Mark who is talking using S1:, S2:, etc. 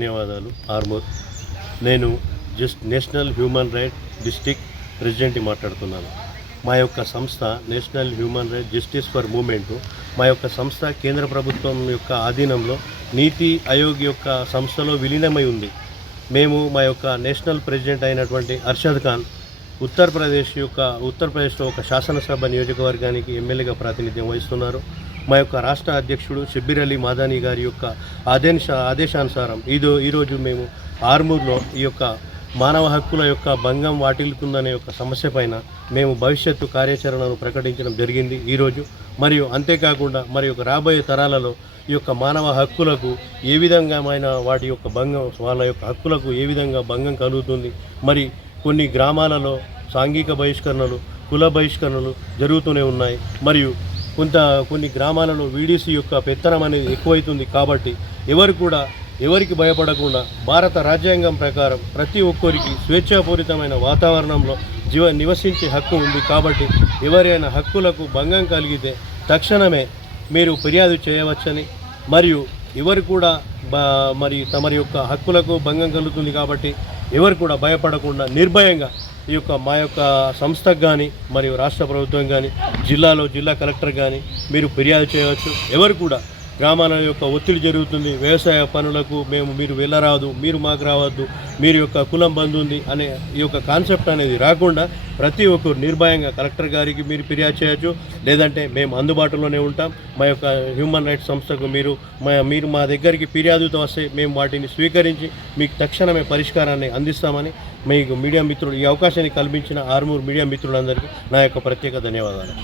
S1: ధన్యవాదాలు. ఆర్మూర్ నేను just national human right district ప్రెసిడెంట్ని మాట్లాడుతున్నాను. మా యొక్క సంస్థ national human right justice for movement మా యొక్క సంస్థ కేంద్ర ప్రభుత్వం యొక్క ఆధీనంలో నీతి ఆయోగ్ యొక్క సంస్థలో విలీనమై ఉంది. మేము మా యొక్క నేషనల్ ప్రెసిడెంట్ అయినటువంటి అర్షద్ ఖాన్ ఉత్తరప్రదేశ్ యొక్క ఉత్తరప్రదేశ్లో ఒక శాసనసభ నియోజకవర్గానికి ఎమ్మెల్యేగా ప్రాతినిధ్యం వహిస్తున్నారు. మా యొక్క రాష్ట్ర అధ్యక్షుడు షబ్బీర్ అలీ మాదాని గారి యొక్క ఆదేశ ఆదేశానుసారం ఇదో ఈరోజు మేము ఆర్మూర్లో ఈ యొక్క మానవ హక్కుల యొక్క భంగం వాటిల్లుతుందనే యొక్క సమస్య పైన మేము భవిష్యత్తు కార్యాచరణను ప్రకటించడం జరిగింది ఈరోజు మరియు అంతేకాకుండా మరి యొక్క రాబోయే తరాలలో ఈ యొక్క మానవ హక్కులకు ఏ విధంగామైన వాటి యొక్క భంగం వాళ్ళ యొక్క హక్కులకు ఏ విధంగా భంగం కలుగుతుంది. మరి కొన్ని గ్రామాలలో సాంఘిక బహిష్కరణలు కుల బహిష్కరణలు జరుగుతూనే ఉన్నాయి. మరియు కొంత కొన్ని గ్రామాలలో వీడీసీ యొక్క పెత్తనం అనేది ఎక్కువైతుంది కాబట్టి ఎవరు కూడా ఎవరికి భయపడకుండా భారత రాజ్యాంగం ప్రకారం ప్రతి ఒక్కరికి స్వేచ్ఛాపూరితమైన వాతావరణంలో జీవ నివసించే హక్కు ఉంది కాబట్టి ఎవరైనా హక్కులకు భంగం కలిగితే తక్షణమే మీరు ఫిర్యాదు చేయవచ్చని మరియు ఎవరు కూడా మరి తమరి యొక్క హక్కులకు భంగం కలుగుతుంది కాబట్టి ఎవరు కూడా భయపడకుండా నిర్భయంగా ఈ యొక్క మా యొక్క సంస్థకు కానీ మరియు రాష్ట్ర ప్రభుత్వం కానీ జిల్లాలో జిల్లా కలెక్టర్ కానీ మీరు ఫిర్యాదు చేయవచ్చు. ఎవరు కూడా గ్రామాల యొక్క ఒత్తిడి జరుగుతుంది. వ్యవసాయ పనులకు మేము మీరు వెళ్ళరాదు మీరు మాకు రావద్దు మీరు యొక్క కులం బంధుంది అనే ఈ యొక్క కాన్సెప్ట్ అనేది రాకుండా ప్రతి ఒక్కరు నిర్భయంగా కలెక్టర్ గారికి మీరు ఫిర్యాదు చేయొచ్చు. లేదంటే మేము అందుబాటులోనే ఉంటాం. మా యొక్క హ్యూమన్ రైట్స్ సంస్థకు మీరు మా మీరు మా దగ్గరికి ఫిర్యాదుతో వస్తే మేము వాటిని స్వీకరించి మీకు తక్షణమే పరిష్కారాన్ని అందిస్తామని మీకు మీడియా మిత్రులు ఈ అవకాశాన్ని కల్పించిన ఆర్మూర్ మీడియా మిత్రులందరికీ నా యొక్క ప్రత్యేక ధన్యవాదాలు.